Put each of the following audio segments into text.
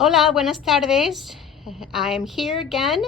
Hola, buenas tardes. I'm here again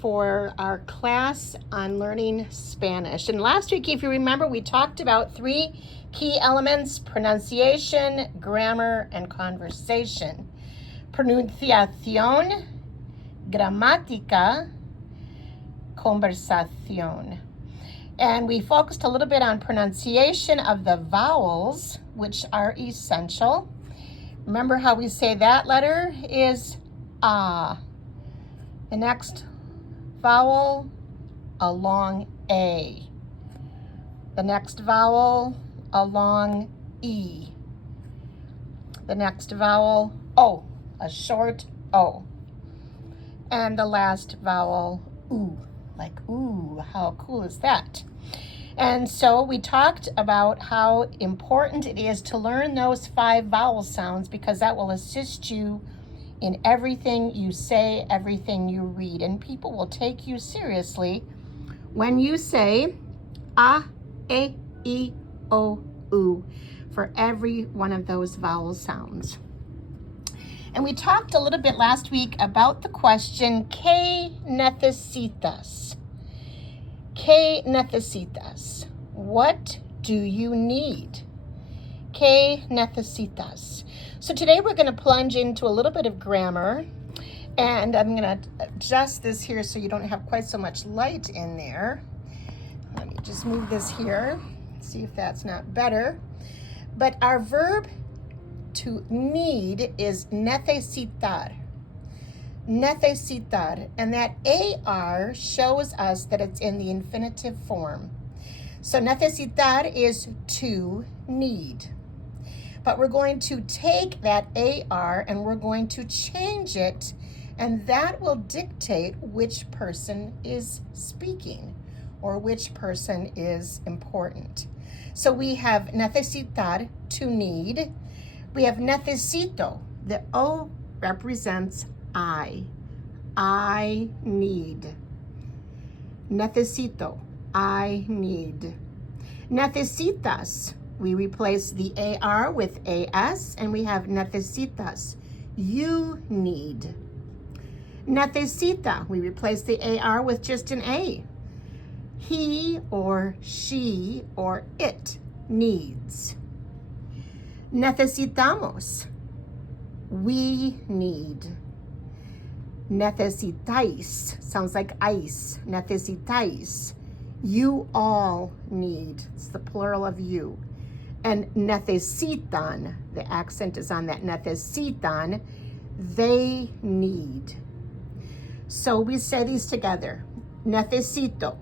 for our class on learning Spanish. And last week, if you remember, we talked about three key elements: pronunciation, grammar, and conversation. Pronunciación, gramática, conversación. And we focused a little bit on pronunciation of the vowels, which are essential. Remember how we say that letter is ah. The next vowel, a long A. The next vowel, a long E. The next vowel, O, a short O. And the last vowel, oo, like ooh, how cool is that? And so we talked about how important it is to learn those 5 vowel sounds, because that will assist you in everything you say, everything you read. And people will take you seriously when you say a, e, o, u for every one of those vowel sounds. And we talked a little bit last week about the question, ¿Qué necesitas? ¿Qué necesitas? What do you need? ¿Qué necesitas? So today we're going to plunge into a little bit of grammar, and I'm going to adjust this here so you don't have quite so much light in there. Let me just move this here, see if that's not better. But our verb to need is necesitar. Necesitar, and that AR shows us that it's in the infinitive form. So necesitar is to need. But we're going to take that AR and we're going to change it, and that will dictate which person is speaking or which person is important. So we have necesitar, to need. We have necesito. The O represents I need. Necesito, I need. Necesitas, we replace the AR with AS, and we have necesitas, you need. Necesita, we replace the AR with just an A. He or she or it needs. Necesitamos, we need. Necesitáis, sounds like ice. Necesitáis, you all need. It's the plural of you. And necesitan, the accent is on that. Necesitan, they need. So we say these together. Necesito,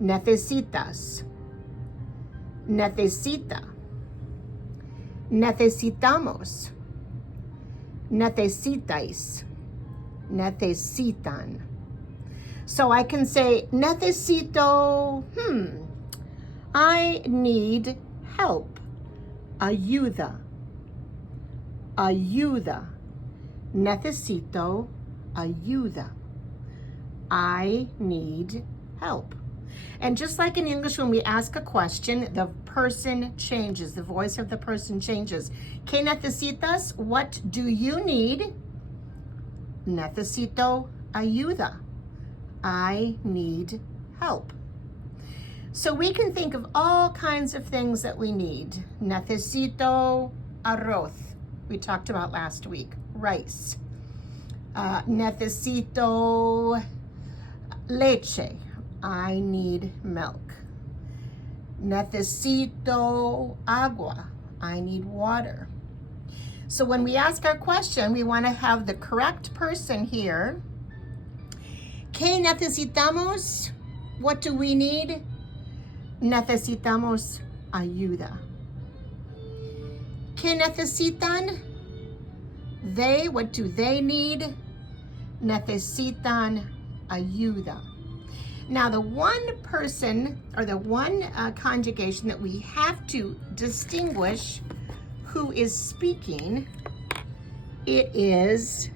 necesitas, necesita, necesitamos, necesitáis, necesitan. So I can say, necesito, I need help. Ayuda. Ayuda. Necesito ayuda. I need help. And just like in English, when we ask a question, the person changes. The voice of the person changes. ¿Qué necesitas? What do you need? Necesito ayuda. I need help. So we can think of all kinds of things that we need. Necesito arroz. We talked about last week. Rice. Necesito leche. I need milk. Necesito agua. I need water. So when we ask our question, we want to have the correct person here. ¿Qué necesitamos? What do we need? Necesitamos ayuda. ¿Qué necesitan? They, what do they need? Necesitan ayuda. Now, the one person or the one conjugation that we have to distinguish who is speaking, it is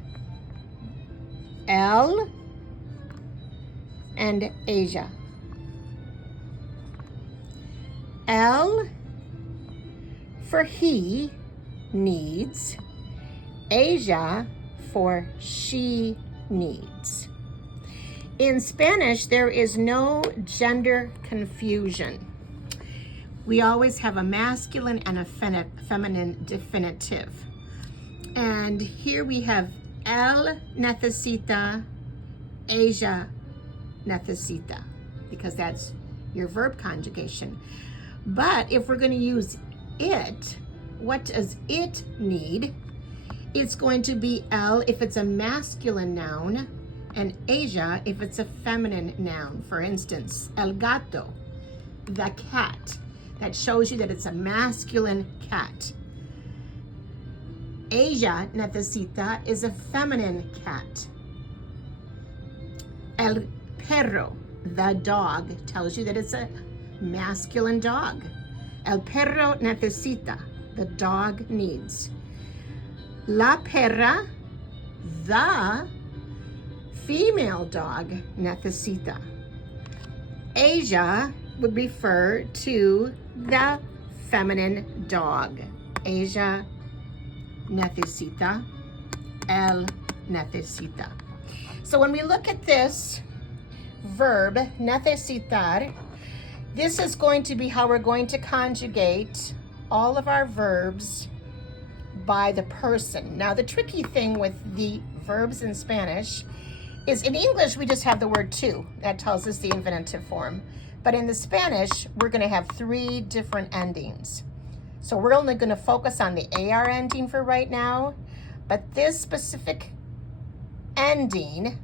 él and ella. Él for he needs, ella for she needs. In Spanish, there is no gender confusion. We always have a masculine and a feminine definitive. And here we have él necesita, ella necesita, because that's your verb conjugation. But if we're going to use it, what does it need? It's going to be él if it's a masculine noun, and ella if it's a feminine noun. For instance, el gato, the cat. That shows you that it's a masculine cat. Ella necesita is a feminine cat. El perro, the dog, tells you that it's a masculine dog. El perro necesita, the dog needs. La perra, the female dog, necesita. Ella would refer to the feminine dog. Ella necesita, él necesita. So when we look at this verb, necesitar, this is going to be how we're going to conjugate all of our verbs by the person. Now, the tricky thing with the verbs in Spanish is in English, we just have the word to. That tells us the infinitive form. But in the Spanish, we're going to have 3 different endings. So we're only going to focus on the AR ending for right now. But this specific ending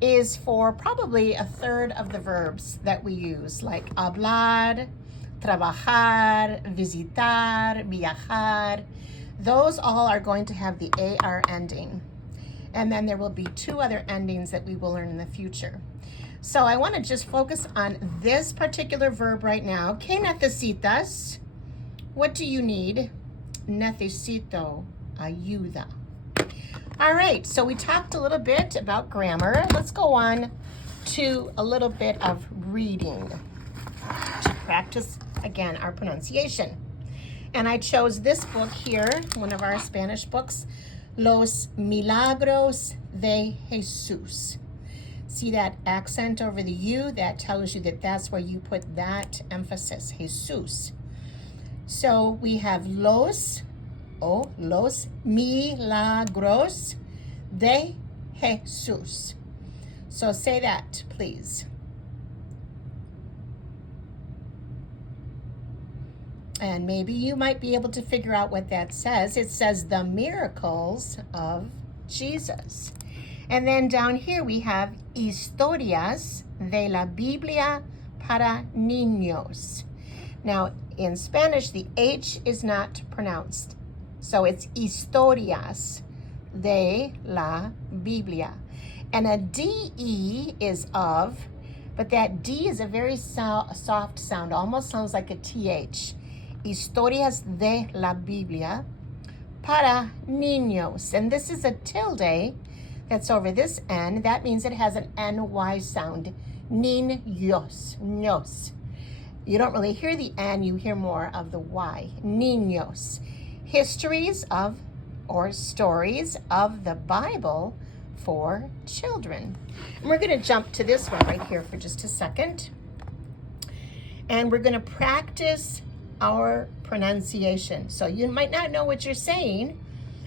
is for probably a third of the verbs that we use, like hablar, trabajar, visitar, viajar. Those all are going to have the AR ending. And then there will be 2 other endings that we will learn in the future. So I want to just focus on this particular verb right now. ¿Qué necesitas? What do you need? Necesito ayuda. All right, so we talked a little bit about grammar. Let's go on to a little bit of reading to practice, again, our pronunciation. And I chose this book here, one of our Spanish books, Los Milagros de Jesús. See that accent over the U? That tells you that that's where you put that emphasis, Jesús. So we have los milagros de Jesús. So say that, please. And maybe you might be able to figure out what that says. It says the miracles of Jesus. And then down here we have historias de la Biblia para niños. Now, in Spanish, the H is not pronounced. So it's historias de la Biblia. And a DE is of, but that D is a very soft sound, almost sounds like a TH. Historias de la Biblia para niños. And this is a tilde that's over this N. That means it has an NY sound. Niños, ños. You don't really hear the N, you hear more of the Y. Niños. Histories of, or stories of the Bible for children. And we're going to jump to this one right here for just a second. And we're going to practice our pronunciation. So you might not know what you're saying.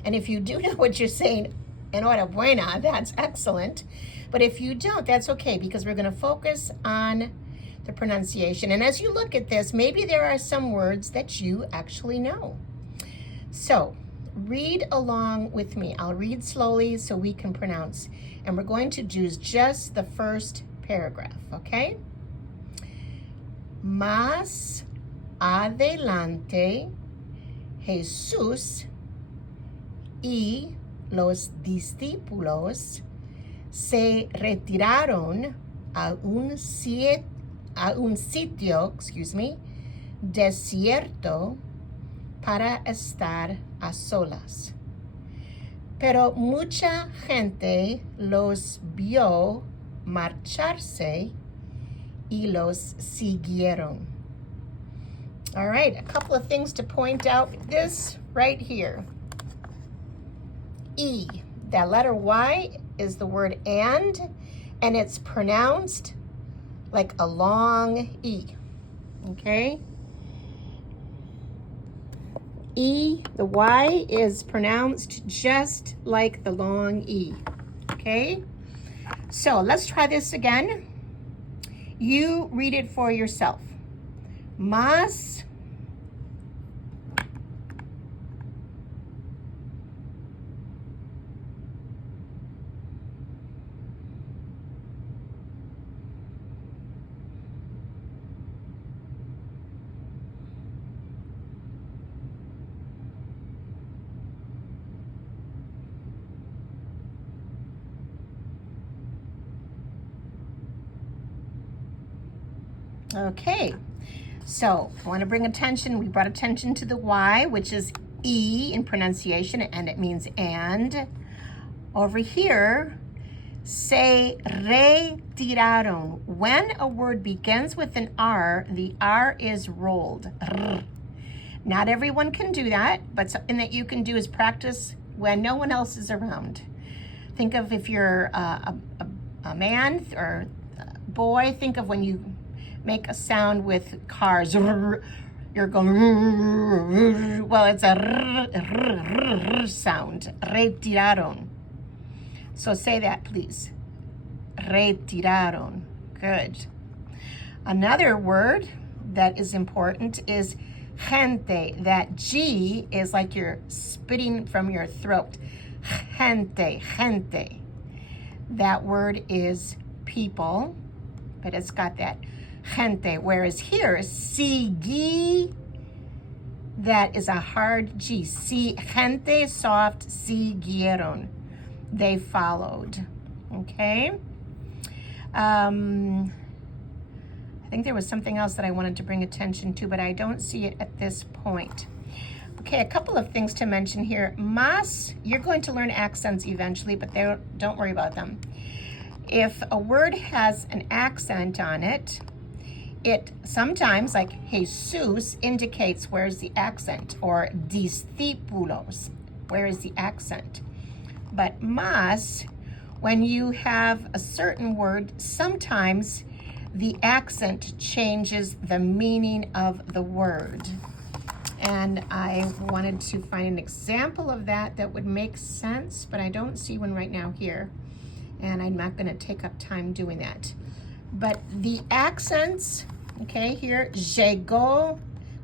And if you do know what you're saying, enhorabuena, that's excellent. But if you don't, that's okay, because we're going to focus on the pronunciation. And as you look at this, maybe there are some words that you actually know. So read along with me. I'll read slowly so we can pronounce. And we're going to use just the first paragraph, okay? Más adelante, Jesús y los discípulos se retiraron a un sitio, desierto para estar a solas. Pero mucha gente los vio marcharse y los siguieron. All right, a couple of things to point out. This right here. E. That letter Y is the word and it's pronounced like a long E, okay? E, the Y is pronounced just like the long E, okay? So let's try this again. You read it for yourself. Más. Okay, so I want to bring attention, we brought attention to the Y, which is E in pronunciation, and it means and. Over here, se retiraron. When a word begins with an R, the R is rolled. Not everyone can do that, but something that you can do is practice when no one else is around. Think of if you're a man or a boy, think of when you make a sound with cars. You're going, well, it's a sound. Retiraron. So say that, please. Retiraron. Good. Another word that is important is gente. That G is like you're spitting from your throat. Gente, gente. That word is people, but it's got that gente, whereas here, sigui, that is a hard G. Si, gente, soft, siguieron. They followed, okay? I think there was something else that I wanted to bring attention to, but I don't see it at this point. Okay, a couple of things to mention here. Más, you're going to learn accents eventually, but don't worry about them. If a word has an accent on it, it sometimes, like Jesus, indicates where's the accent, or discípulos, where is the accent. But más, when you have a certain word, sometimes the accent changes the meaning of the word. And I wanted to find an example of that would make sense, but I don't see one right now here. And I'm not going to take up time doing that. But the accents, okay, here, llegó,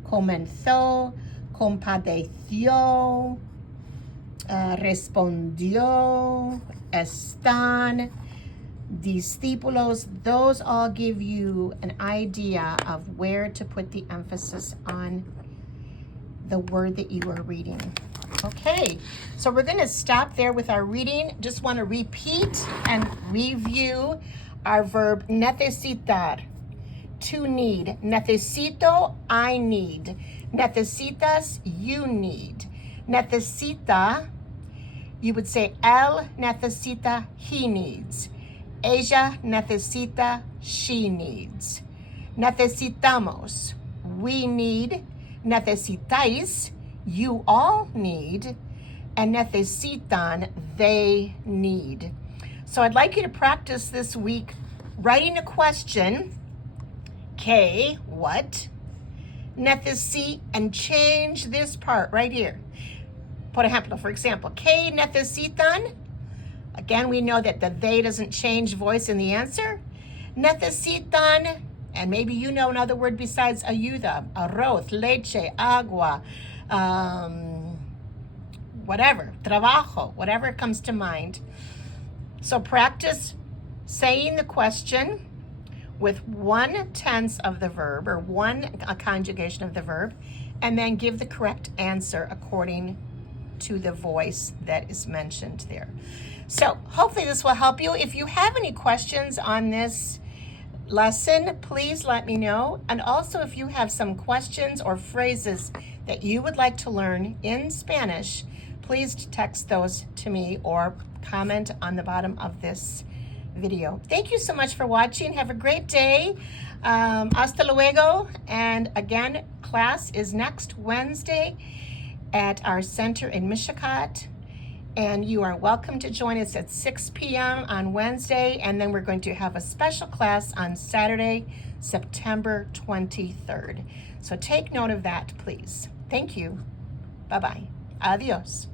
comenzó, compadeció, respondió, están, discípulos, those all give you an idea of where to put the emphasis on the word that you are reading. Okay, so we're going to stop there with our reading. Just want to repeat and review our verb necesitar, to need. Necesito, I need. Necesitas, you need. Necesita, you would say él necesita, he needs. Ella necesita, she needs. Necesitamos, we need. Necesitáis, you all need. And necesitan, they need. So I'd like you to practice this week writing a question. ¿Qué? What? Necesi, and change this part right here. Por ejemplo, for example, ¿qué necesitan? Again, we know that the they doesn't change voice in the answer. Necesitan, and maybe you know another word besides ayuda, arroz, leche, agua, whatever, trabajo, whatever comes to mind. So practice saying the question with one tense of the verb, or a conjugation of the verb, and then give the correct answer according to the voice that is mentioned there. So hopefully this will help you. If you have any questions on this lesson, please let me know. And also if you have some questions or phrases that you would like to learn in Spanish, please text those to me or comment on the bottom of this video. Thank you so much for watching. Have a great day. Hasta luego. And again, class is next Wednesday at our center in Mishicot. And you are welcome to join us at 6 p.m. on Wednesday, and then we're going to have a special class on Saturday, September 23rd. So take note of that, please. Thank you. Bye-bye. Adios.